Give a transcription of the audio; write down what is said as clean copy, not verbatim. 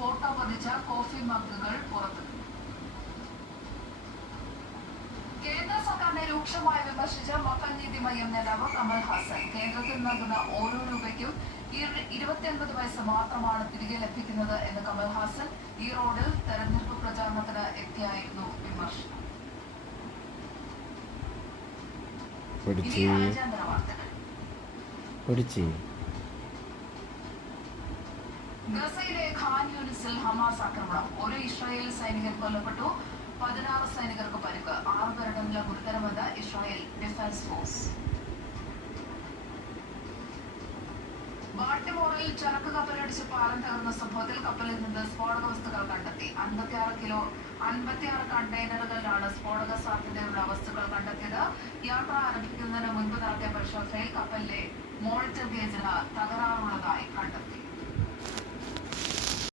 Photo പതിച്ച coffee മഗ്ഗുകൾ പുറത്തു. കേന്ദ്ര സർക്കാരിനെ രൂക്ഷമായി വിമർശിച്ച മക്കൾ നീതി മയ്യം നേതാവ് കമൽ ഹാസൻ. കേന്ദ്രത്തിൽ നൽകുന്ന ഓരോ രൂപയ്ക്കും 29 പൈസ മാത്രമാണ് തിരികെ ലഭിക്കുന്നത് എന്ന് കമൽ ഹാസൻ ഈറോഡിൽ തെരഞ്ഞെടുപ്പ് പ്രചാരണത്തിന് എത്തിയായിരുന്നു വിമർശനം. രാജ്യാന്തര വാർത്തകൾ. ഗസയിലെ ഖാൻ യൂനിസിൽ ഹമാസ് ആക്രമണം. ഒരു ഇസ്രായേൽ സൈനികൻ കൊല്ലപ്പെട്ടു, 16 സൈനികർക്ക് പരിക്ക്. 6 പേരുടെ നില ഗുരുതരമെന്ന് ഇസ്രായേൽ ഡിഫൻസ് ഫോഴ്സ്. ബാൾട്ടിമോറിൽ ചരക്ക് കപ്പലടിച്ച് പാലം തകർന്ന സംഭവത്തിൽ കപ്പലിൽ നിന്ന് സ്ഫോടക വസ്തുക്കൾ കണ്ടെത്തി. 56 കണ്ടെയ്നറുകളിലാണ് സ്ഫോടക സാധ്യതയുള്ള വസ്തുക്കൾ കണ്ടെത്തിയത്. യാത്ര ആരംഭിക്കുന്നതിന് മുൻപ് നടത്തിയ പരിശോധനയിൽ കപ്പലിലെ മോണിറ്റർ ഗേജിന് തകരാറുള്ളതായി കണ്ടെത്തി.